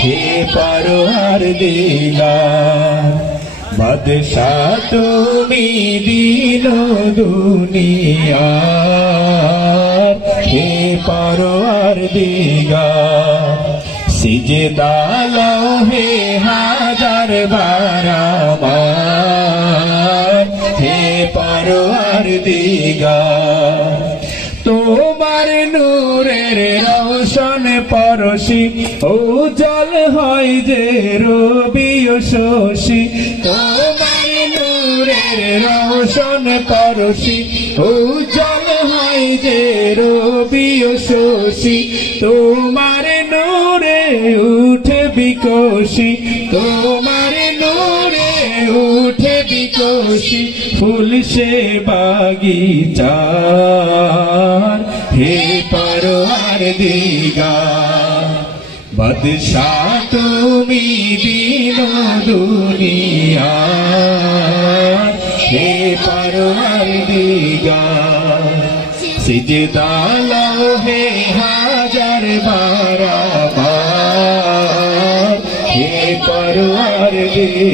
हे परवरदिगार बादशाह तुमी दिलो दुनियार हे परवरदिगार सिजदा लाओ हे हाजार बार आमार हे परवरदिगार তোমার নূরের রওশন পরশি উজ্জ্বল হয় যে রবি ও শশী তোমার নূরের রওশন পরশি উজ্জ্বল হয় যে রবি ও শশী তোমার নূরে উঠে বিকশি তোমার নূরে উঠে বিকশি ফুল সে বাগিচার हे परवरदिगार बादशाह तुमी दिलो दुनियार हे परवरदिगार सिजदा लाओ हे हाजार बार आमार हे परवरदिगार।